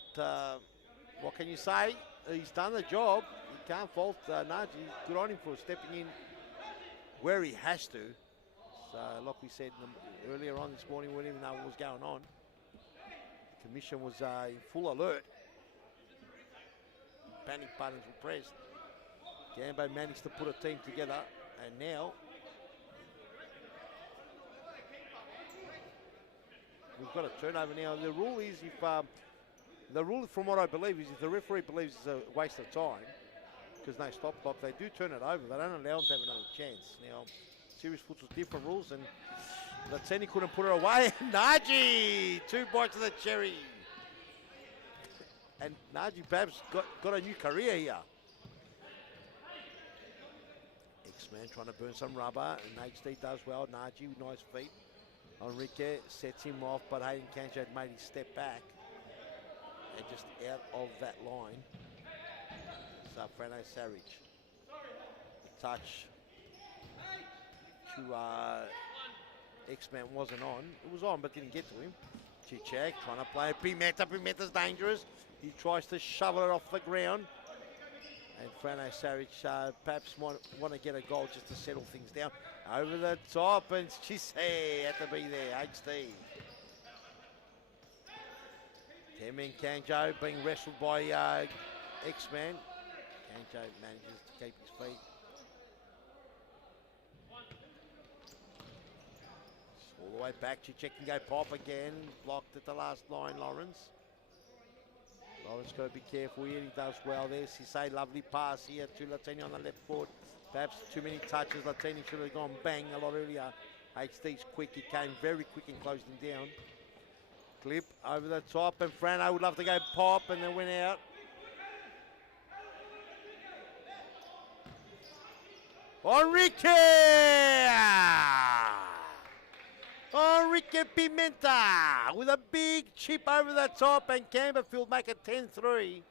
what can you say? He's done the job. You can't fault Najee. Good on him for stepping in where he has to. So like we said earlier on this morning, we didn't even know what was going on. The commission was in full alert. Panic buttons were pressed. Gambo managed to put a team together, and now we've got a turnover. Now the rule is if the rule, from what I believe, is if the referee believes it's a waste of time because no stop clock, they do turn it over. They don't allow them to have another chance. Now, serious futsal's different rules, and Latini couldn't put it away. Najee, 2 bites of the cherry. And Najee perhaps got a new career here. X-Man trying to burn some rubber, and HD does well. Najee with nice feet. Enrique sets him off, but Hayden Kancho had made his step back. And just out of that line. So Frano Sarich. The touch to X-Man wasn't on. It was on, but didn't get to him. Chichek trying to play Pimenta. Pimenta's dangerous. He tries to shovel it off the ground. And Frano Sarich perhaps want to get a goal just to settle things down. Over the top, and Chise had to be there. HD. 10-man Kanjo being wrestled by X-Man. Kanjo manages to keep his feet. All the way back, Chichek can go pop again. Blocked at the last line, Lawrence. Lawrence got to be careful here. He does well there. Cisse, lovely pass here to Latini on the left foot. Perhaps too many touches. Latini should have gone bang a lot earlier. HD's quick. He came very quick and closed him down. Clip over the top, and Frano would love to go pop, and then went out. Enrique! Enrique Pimenta with a big chip over the top, and Campbellfield make it 10-3.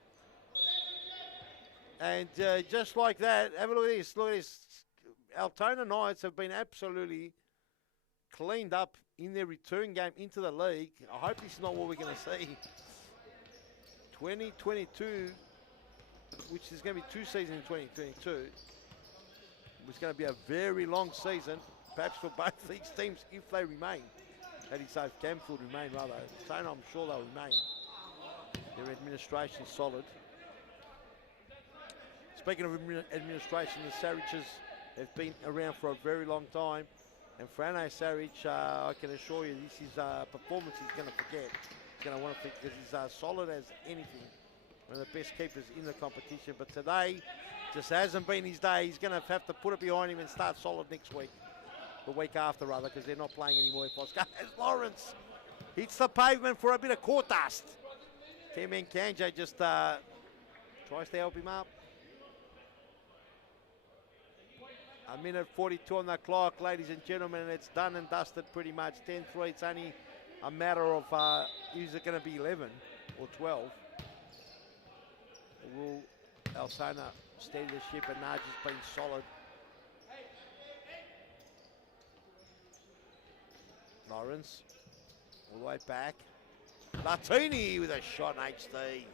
And just like that, have a look at this. Look at this. Altona Knights have been absolutely cleaned up in their return game into the league. I hope this is not what we're going to see. 2022, which is going to be 2 seasons in 2022. It's going to be a very long season, perhaps for both these teams if they remain. That is, if Campbellfield remain rather. Altona, I'm sure they'll remain. Their administration is solid. Speaking of administration, the Sarriches have been around for a very long time. And Frano Sarich, I can assure you, this is a performance he's going to forget. He's going to want to forget because he's solid as anything. One of the best keepers in the competition. But today just hasn't been his day. He's going to have to put it behind him and start solid next week. The week after, rather, because they're not playing anymore. As Lawrence hits the pavement for a bit of court dust. 10-man Kanjo just tries to help him up. A minute 42 on the clock, ladies and gentlemen, and it's done and dusted pretty much. 10-3, it's only a matter of, is it going to be 11 or 12? Will Altona steady the ship, and Najee's been solid. Lawrence All the way back. Martini with a shot in HD.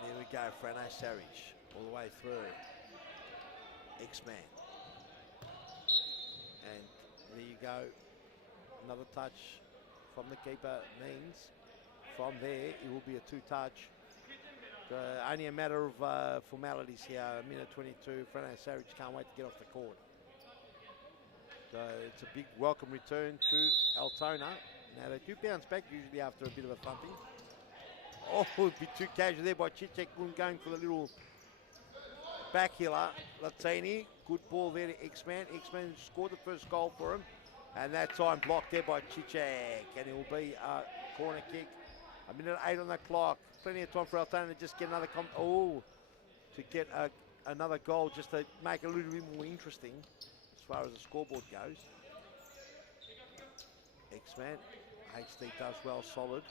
There we go, Frano Sarich. All the way through. X-Man. And there you go. Another touch from the keeper means from there it will be a two-touch. Only a matter of formalities here. A minute 22. Frano Sarich can't wait to get off the court. So it's a big welcome return to Altona. Now they do bounce back usually after a bit of a thumping. Oh, it'd be too casual there by Chichek going for the little backhiller. Latini, good ball there to X-Man. X-Man scored the first goal for him. And that time blocked there by Chichek. And it will be a corner kick. A minute 8 on the clock. Plenty of time for Altona to just get another to get another goal just to make it a little bit more interesting as far as the scoreboard goes. X-Man, HD does well, solid.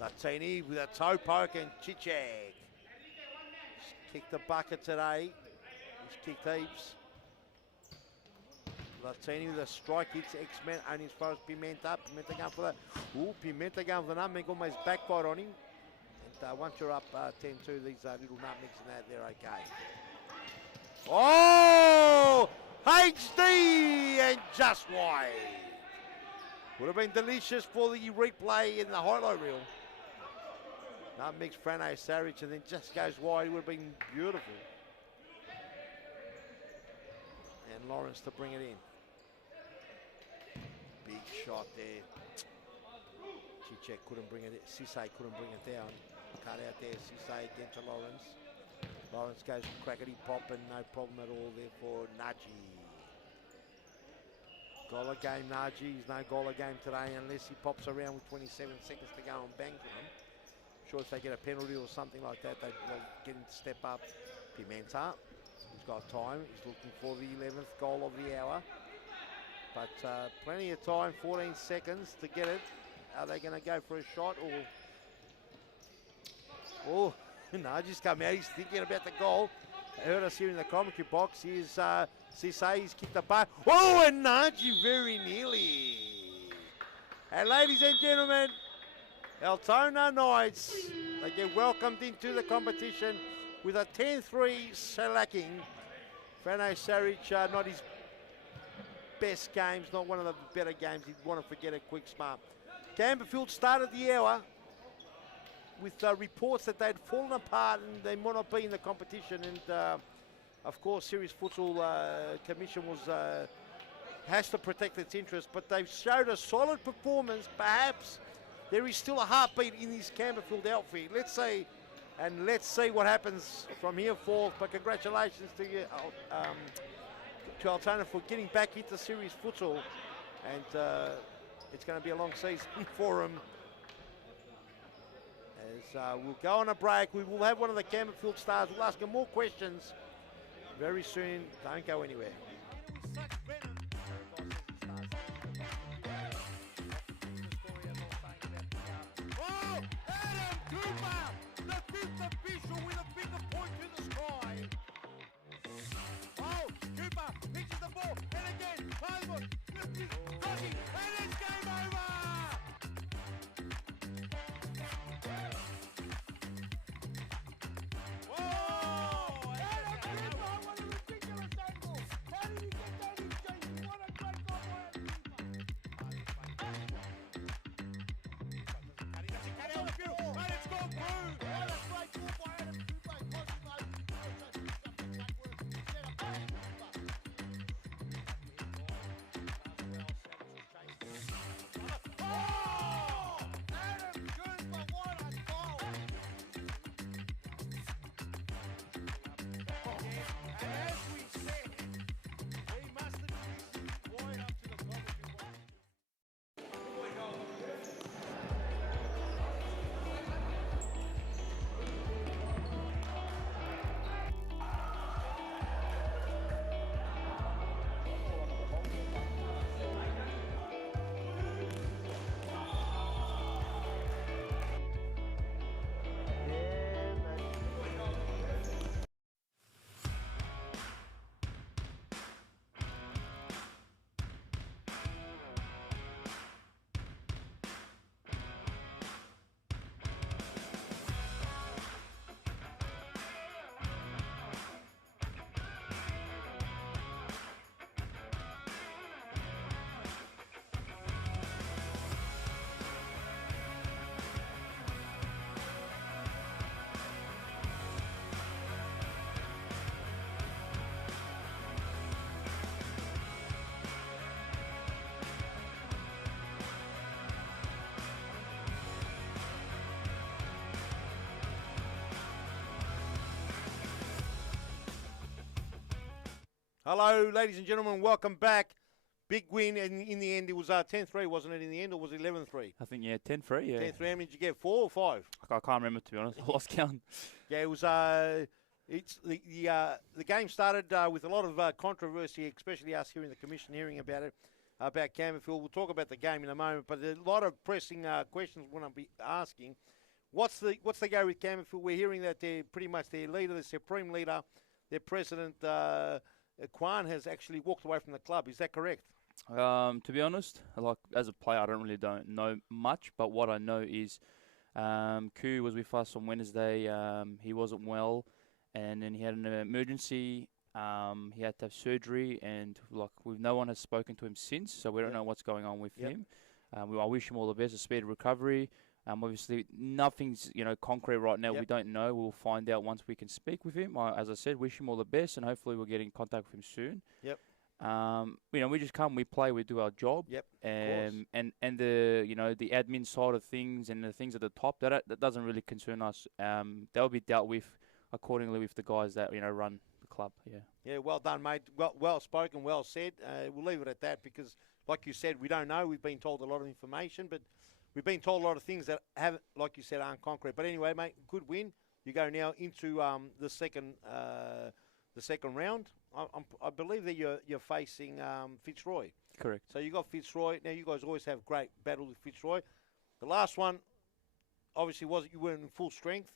Latini with a toe poke and Chichek. He's kicked the bucket today. He's kicked heaps. Latini with a strike hits X-Men only as far as Pimenta. Pimenta going for that. Ooh, Pimenta going for the nutmeg, almost backfired on him. And once you're up 10-2, these little nutmegs and that, they're okay. Oh! HD and just wide. Would have been delicious for the replay in the highlight reel. Nutmegs Frano Sarich and then just goes wide. It would have been beautiful. And Lawrence to bring it in. Big shot there. Chichek couldn't bring it. Sisse couldn't bring it down. Cut out there. Sisse again to Lawrence. Lawrence goes crackety pop and no problem at all there for Naji. Goal a game, Naji. He's no goal a game today unless he pops around with 27 seconds to go and bangs on him. Sure, if they get a penalty or something like that, they'll get him to step up. Pimenta. He's got time. He's looking for the 11th goal of the hour. But plenty of time, 14 seconds to get it. Are they going to go for a shot or... Oh, Naji's come out. He's thinking about the goal. They heard us here in the commentary box. Here's Sisse. He's kicked the bar. Oh, and Naji very nearly. And ladies and gentlemen, Altona Knights, they get welcomed into the competition with a 10-3 shellacking. Frano Sarich, not his best games, not one of the better games. He'd want to forget it quick smart. Campbellfield started the hour with reports that they'd fallen apart and they might not be in the competition. And of course, Series Futsal Commission has to protect its interest, but they've showed a solid performance. Perhaps there is still a heartbeat in this Campbellfield outfit. Let's see what happens from here forth. But congratulations to you, to Altona for getting back into Series Futsal, and it's going to be a long season for them. As we'll go on a break, we will have one of the Campbellfield stars. We'll ask them more questions very soon. Don't go anywhere. Hello, ladies and gentlemen. Welcome back. Big win, and in the end, it was 10-3, wasn't it, in the end, or was it 11-3? I think, 10-3, yeah. 10-3, how many did you get, 4 or 5? I can't remember, to be honest. I lost count. Yeah, it was. It's the game started with a lot of controversy, especially us here in the commission hearing about it, about Campbellfield. We'll talk about the game in a moment, but a lot of pressing questions we're going to be asking. What's the go with Campbellfield? We're hearing that they're pretty much their leader, the supreme leader, their president, Kwan, has actually walked away from the club. Is that correct? To be honest, like as a player, I don't know much, but what I know is Q was with us on Wednesday. He wasn't well, and then he had an emergency. He had to have surgery, and no one has spoken to him since, so we don't know what's going on with him. I wish him all the best, a speedy recovery. Obviously, nothing's concrete right now. We don't know. We'll find out once we can speak with him. As I said, wish him all the best, and hopefully we'll get in contact with him soon. We just come, we play, we do our job. And the admin side of things and the things at the top that doesn't really concern us. They'll be dealt with accordingly with the guys that run the club. Yeah, well done, mate. Well spoken, well said. We'll leave it at that because, like you said, we don't know. We've been told a lot of information, but we've been told a lot of things that haven't, like you said, aren't concrete. But anyway, mate, good win. You go now into the second round. I believe that you're facing Fitzroy. Correct. So you got Fitzroy. Now you guys always have great battles with Fitzroy. The last one, obviously, you weren't in full strength.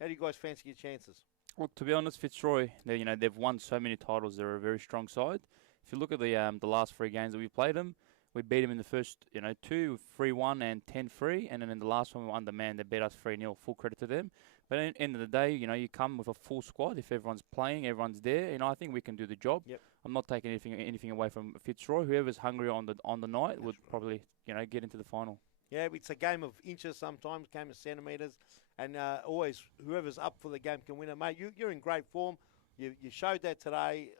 How do you guys fancy your chances? Well, to be honest, Fitzroy, they've won so many titles. They're a very strong side. If you look at the last 3 games that we played them, we beat them in the first 2, 3-1 and 10-3, and then in the last one we were undermanned. They beat us 3-0. Full credit to them. But at the end of the day, you come with a full squad. If everyone's playing, everyone's there. I think we can do the job. I'm not taking anything away from Fitzroy. Whoever's hungry on the night would probably get into the final. Yeah, it's a game of inches sometimes, game of centimetres, and always whoever's up for the game can win it, mate. You're in great form. You showed that today,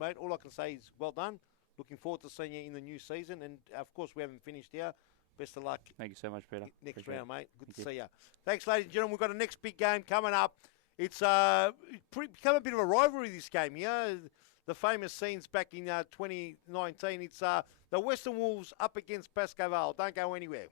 mate. All I can say is well done. Looking forward to seeing you in the new season, and of course we haven't finished here. Best of luck. Thank you so much, Peter. Next Appreciate round, mate. Good Thank to you. see you. Thanks, ladies and gentlemen. We've got a next big game coming up. It's become a bit of a rivalry, this game here. The famous scenes back in 2019. It's the Western Wolves up against Pascoe Vale. Don't go anywhere.